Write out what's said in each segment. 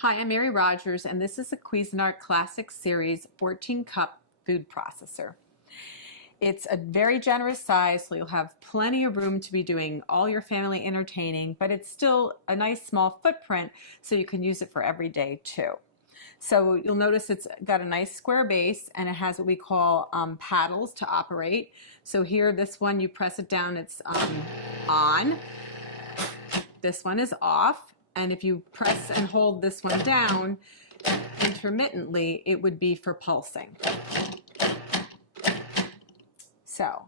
Hi, I'm Mary Rogers, and this is a Cuisinart Classic Series 14-cup food processor. It's a very generous size, so you'll have plenty of room to be doing all your family entertaining, but it's still a nice small footprint, so you can use it for every day too. So you'll notice it's got a nice square base, and it has what we call paddles to operate. So here, this one, you press it down, it's on. This one is off. And if you press and hold this one down intermittently, it would be for pulsing. So,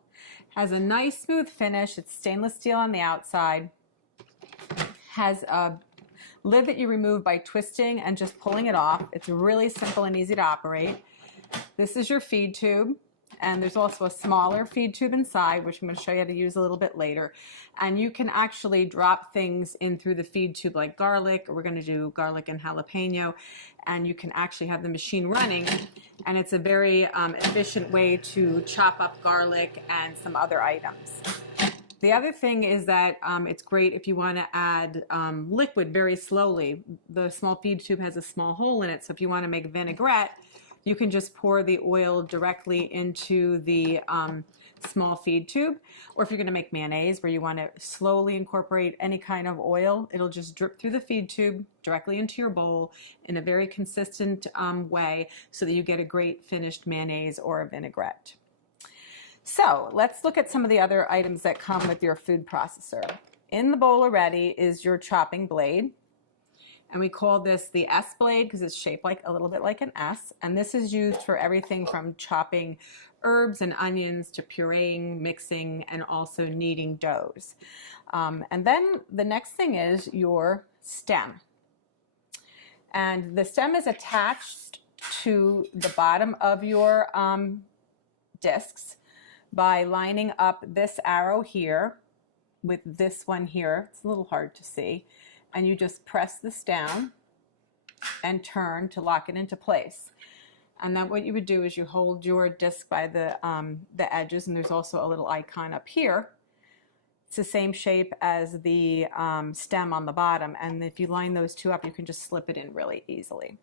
has a nice smooth finish. It's stainless steel on the outside. Has a lid that you remove by twisting and just pulling it off. It's really simple and easy to operate. This is your feed tube. And there's also a smaller feed tube inside, which I'm going to show you how to use a little bit later. And you can actually drop things in through the feed tube like garlic, or we're going to do garlic and jalapeno, and you can actually have the machine running. And it's a very efficient way to chop up garlic and some other items. The other thing is that it's great if you want to add liquid very slowly. The small feed tube has a small hole in it, so if you want to make vinaigrette, you can just pour the oil directly into the small feed tube. Or if you're going to make mayonnaise where you want to slowly incorporate any kind of oil, it'll just drip through the feed tube directly into your bowl in a very consistent way so that you get a great finished mayonnaise or a vinaigrette. So let's look at some of the other items that come with your food processor. In the bowl already is your chopping blade. And we call this the S blade because it's shaped like a little bit like an S. And this is used for everything from chopping herbs and onions to pureeing, mixing, and also kneading doughs. And then the next thing is your stem. And the stem is attached to the bottom of your discs by lining up this arrow here with this one here. It's a little hard to see. And you just press this down and turn to lock it into place. And then what you would do is you hold your disc by the edges, and there's also a little icon up here. It's the same shape as the stem on the bottom, and if you line those two up, you can just slip it in really easily.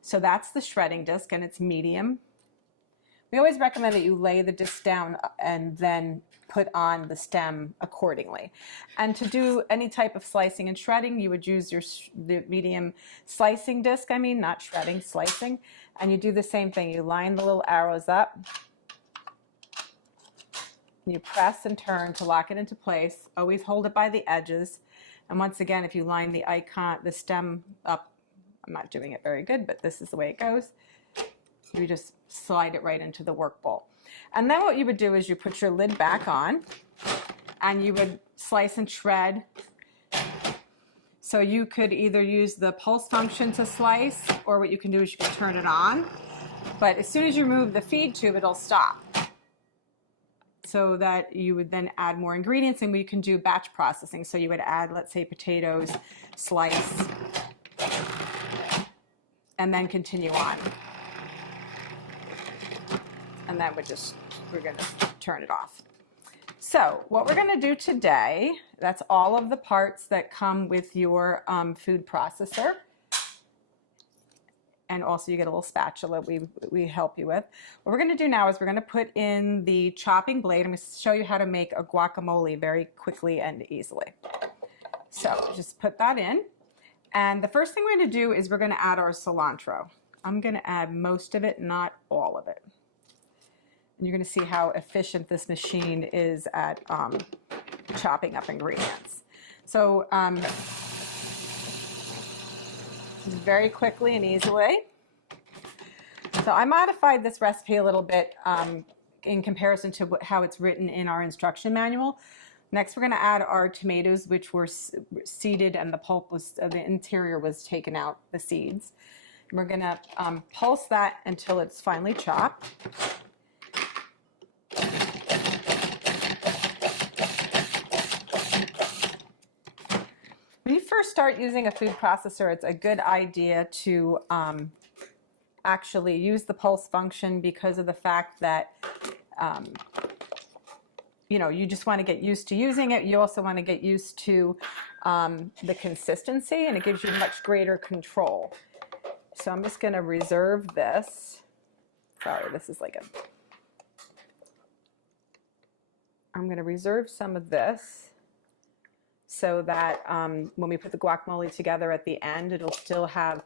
So that's the shredding disc, and it's medium. We always recommend that you lay the disc down and then put on the stem accordingly. And to do any type of slicing and shredding, you would use the medium slicing disc, not shredding, slicing. And you do the same thing. You line the little arrows up. You press and turn to lock it into place. Always hold it by the edges. And once again, if you line the stem up, I'm not doing it very good, but this is the way it goes. You just slide it right into the work bowl. And then what you would do is you put your lid back on and you would slice and shred. So you could either use the pulse function to slice, or what you can do is you can turn it on. But as soon as you remove the feed tube, it'll stop. So that you would then add more ingredients, and we can do batch processing. So you would add, let's say, potatoes, slice, and then continue on. And then we're going to turn it off. So what we're going to do today, that's all of the parts that come with your food processor. And also you get a little spatula we help you with. What we're going to do now is we're going to put in the chopping blade. I'm going to show you how to make a guacamole very quickly and easily. So just put that in. And the first thing we're going to do is we're going to add our cilantro. I'm going to add most of it, not all of it. And you're going to see how efficient this machine is at chopping up ingredients. So very quickly and easily. So I modified this recipe a little bit in comparison to how it's written in our instruction manual. Next, we're going to add our tomatoes, which were seeded, and the pulp the interior was taken out, the seeds. And we're going to pulse that until it's finely chopped. When you first start using a food processor, it's a good idea to actually use the pulse function because of the fact that you know, you just want to get used to using it. You also want to get used to the consistency, and it gives you much greater control. So I'm just going to reserve this. Sorry, this is like a... I'm going to reserve some of this so that when we put the guacamole together at the end, it'll still have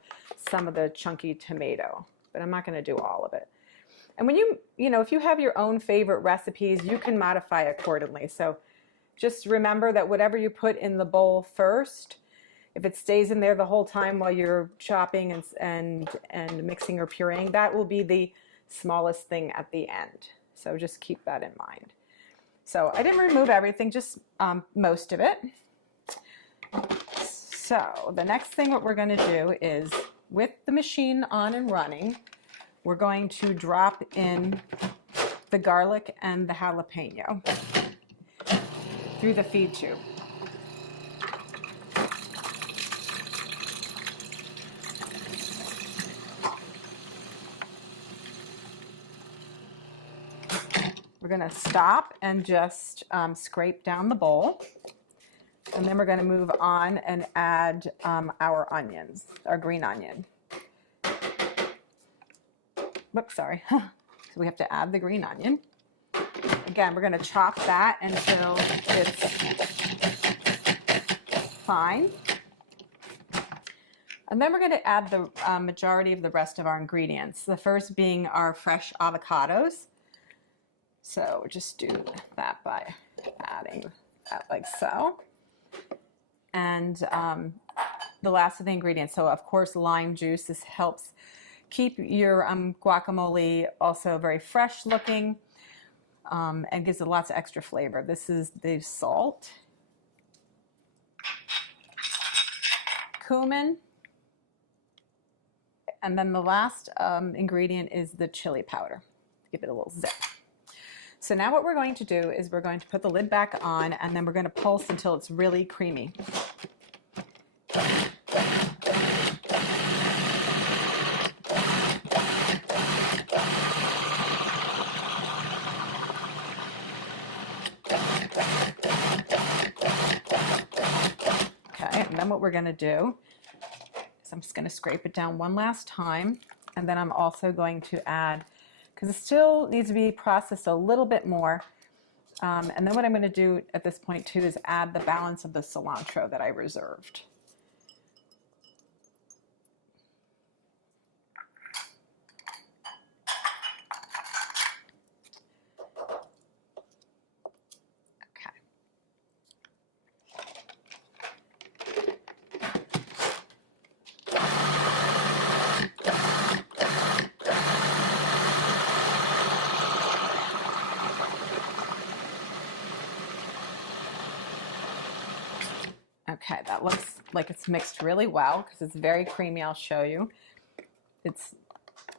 some of the chunky tomato, but I'm not going to do all of it. And when you know, if you have your own favorite recipes, you can modify accordingly. So just remember that whatever you put in the bowl first, if it stays in there the whole time while you're chopping and mixing or pureeing, that will be the smallest thing at the end. So just keep that in mind. So I didn't remove everything, just most of it. So the next thing what we're going to do is, with the machine on and running, we're going to drop in the garlic and the jalapeno through the feed tube. We're going to stop and just scrape down the bowl. And then we're going to move on and add our onions, our green onion. Whoops, sorry. So we have to add the green onion. Again, we're going to chop that until it's fine. And then we're going to add the majority of the rest of our ingredients. The first being our fresh avocados. So just do that by adding that like so. And the last of the ingredients, so of course lime juice. This helps keep your guacamole also very fresh looking and gives it lots of extra flavor. This is the salt, cumin, and then the last ingredient is the chili powder. Give it a little zip. So now what we're going to do is we're going to put the lid back on, and then we're going to pulse until it's really creamy. Okay, and then what we're going to do is I'm just going to scrape it down one last time, and then I'm also going to add, because it still needs to be processed a little bit more. And then what I'm going to do at this point too is add the balance of the cilantro that I reserved. Okay, that looks like it's mixed really well because it's very creamy. I'll show you. It's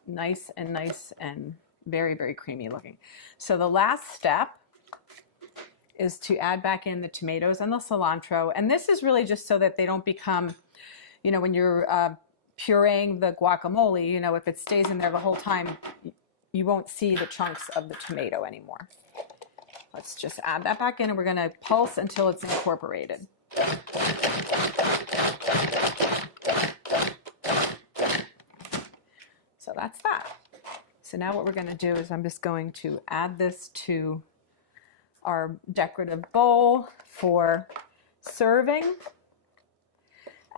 nice and very, very creamy looking. So the last step is to add back in the tomatoes and the cilantro. And this is really just so that they don't become, you know, when you're pureeing the guacamole, you know, if it stays in there the whole time, you won't see the chunks of the tomato anymore. Let's just add that back in, and we're going to pulse until it's incorporated. So that's that. So now what we're going to do is I'm just going to add this to our decorative bowl for serving.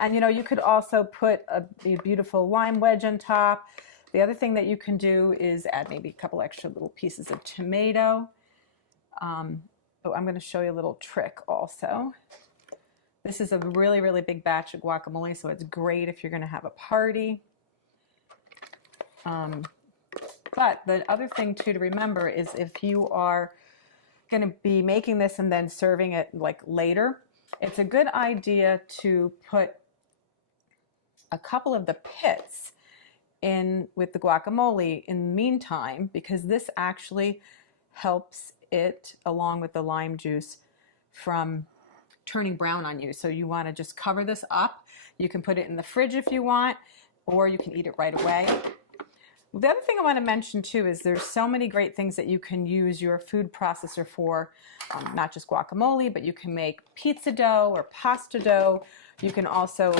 And you know, you could also put a beautiful lime wedge on top. The other thing that you can do is add maybe a couple extra little pieces of tomato. Oh, I'm going to show you a little trick also. This is a really, really big batch of guacamole, so it's great if you're going to have a party. But the other thing too to remember is if you are going to be making this and then serving it like later, it's a good idea to put a couple of the pits in with the guacamole in the meantime, because this actually helps it, along with the lime juice, from turning brown on you. So you want to just cover this up. You can put it in the fridge if you want, or you can eat it right away. The other thing I want to mention too is there's so many great things that you can use your food processor for, not just guacamole, but you can make pizza dough or pasta dough. You can also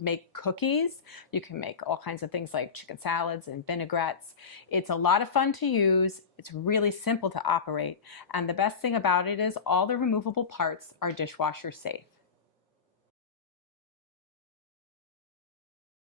make cookies. You can make all kinds of things like chicken salads and vinaigrettes. It's a lot of fun to use. It's really simple to operate. And the best thing about it is all the removable parts are dishwasher safe.